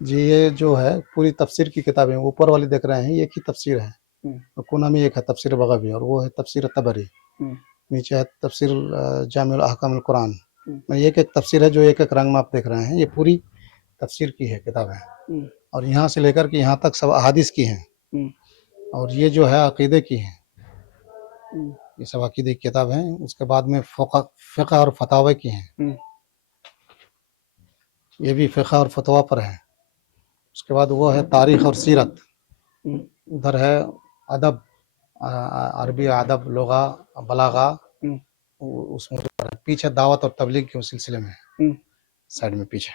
जी, ये जो है पूरी तफ़सीर की किताबें ऊपर वाली देख रहे हैं, एक ही तफ़सीर है। और कोना में एक है तफ़सीर बग़वी और वो है तफ़सीर तबरी। नीचे है तफ़सीर जामिउल अहकामुल कुरान। एक-एक तफ़सीर है जो एक-एक रंग में आप देख रहे हैं, ये पूरी तफ़सीर की है किताबें। और यहाँ से लेकर के यहाँ तक सब अहादीस की हैं। और ये जो है अक़ीदे की हैं। ये सब अक़ीदे की किताब हैं। उसके बाद में फ़िक़्ह और फ़तावा की हैं। ये भी फ़िक़्ह और फ़तवा पर है। उसके बाद वो है तारीख़ और सीरत। उधर है अदब, अरबी अदब, लुग़ा, बलाग़ा। उसमें पीछे दावत और तबलीग के उस सिलसिले में साइड में पीछे।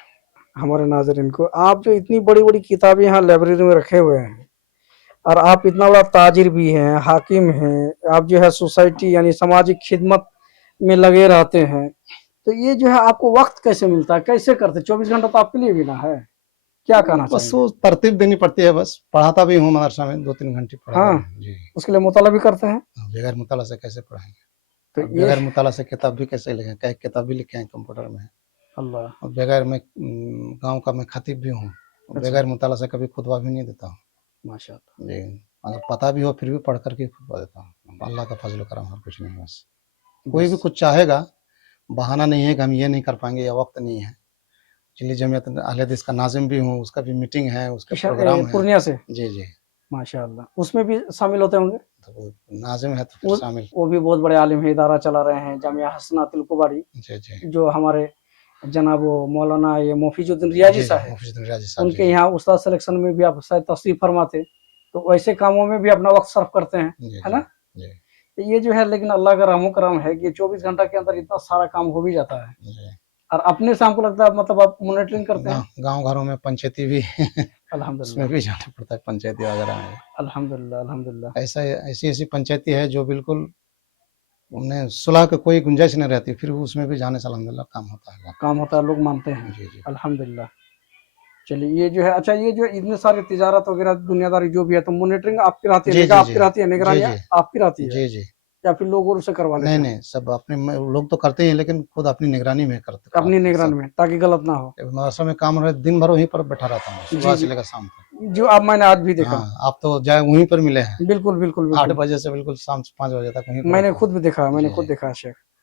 हमारे नाज़रीन को, आप जो इतनी बड़ी-बड़ी किताबें यहाँ लाइब्रेरी में रखे हुए हैं और आप इतना बड़ा ताजिर भी हैं, हाकिम हैं, आप जो है सोसाइटी यानी सामाजिक खिदमत में लगे रहते हैं, तो ये जो है आपको वक़्त कैसे मिलता है? कैसे करते हैं? 24 घंटा तो आपके लिए भी ना है। क्या कहना बस चाहेंगे? वो तरतीब देनी पड़ती है बस। पढ़ाता भी हूँ मदरसा में, 2-3 घंटे पढ़ाता हाँ, हूँ। जी। उसके लिए मुताला भी करते हैं? बगैर मुताला से कैसे पढ़ाएँगे? तो और ये बगैर मुताला से किताब भी कैसे लिखें? कई किताब भी लिखे हैं कंप्यूटर में। अल्लाह। और बगैर मैं गाँव का मैं खतीब भी हूँ। अच्छा, बगैर मुताला से कभी खुतबा भी नहीं देता हूँ। माशाअल्लाह। जी, अगर पता भी हो फिर भी पढ़ कर के खुतबा देता हूँ। अल्लाह का फ़ज़ल करम और कुछ नहीं बस। कोई भी बस कुछ चाहेगा, बहाना नहीं है कि हम ये नहीं कर पाएँगे या वक़्त नहीं है। चिल्ली जमियत अहले हदीस का नाज़िम भी हूँ, उसका भी मीटिंग है, उसके प्रोग्राम हैं। पूर्णिया से? जी, जी। माशाअल्लाह, उसमें भी शामिल होते होंगे? तो वो नाज़िम है तो फिर वो शामिल। वो भी बहुत बड़े आलिम हैं, इदारा चला रहे हैं, जामिया हसनातुल कुबारी, जी, जी। जो हमारे जनाब वो मौलाना ये मौफ़िज़ुद्दीन रियाज़ी जी, जी, साहब, मुफीजुद्दीन रियाज़ी साहब। जी, उनके जी। यहाँ उस्ताद सिलेक्शन में भी आप शायद तशरीफ़ फरमा थे, तो वैसे कामों में भी अपना वक़्त सर्फ़ करते हैं, जी, है जी। ना? जी, तो ये जो है लेकिन अल्लाह का रहमो-करम है कि 24 घंटा के अंदर इतना सारा काम हो भी जाता है जी। और अपने से हमको लगता है मतलब आप मॉनिटरिंग करते हैं? गाँव-घरों में पंचायती भी उसमें अल्हम्दुलिल्लाह, भी जाना पड़ता है पंचायती वगैरह में। अल्हम्दुलिल्लाह, अल्हम्दुलिल्लाह। ऐसी-ऐसी पंचायती है जो बिल्कुल उन्हें सुलह की कोई गुंजाइश नहीं रहती, फिर भी उसमें भी जाने से अल्हम्दुलिल्लाह काम होता है। काम होता है, लोग मानते हैं, जी, जी। अल्हम्दुलिल्लाह। चलिए ये जो है अच्छा ये जो इतने सारे तिजारत वगैरह दुनियादारी जो भी है तो मॉनिटरिंग आपकी रहती है, जी, निगाह जी, जी। आपकी रहती है, जी, निगरानियाँ जी। आपकी रहती है जी, जी। या फिर लोग और से करवा नहीं, लेते हैं? नहीं, सब अपने में लोग तो करते ही हैं लेकिन खुद अपनी निगरानी में करते अपनी कराते हैं निगरानी सब। में ताकि गलत ना हो। मदरसा में काम रहे दिन भर वहीं पर बैठा रहता हूँ, सुबह जी, से जी। लेकर शाम तक। जो अब मैंने आज भी देखा। हाँ, आप तो जाए वहीं पर मिले हैं। बिल्कुल, बिल्कुल, 8 बिल्कुल। बजे से बिल्कुल शाम 5 बजे तक वहीं पर मैंने रहता हूँ। खुद भी देखा, मैंने जी, खुद जी। देखा शेख।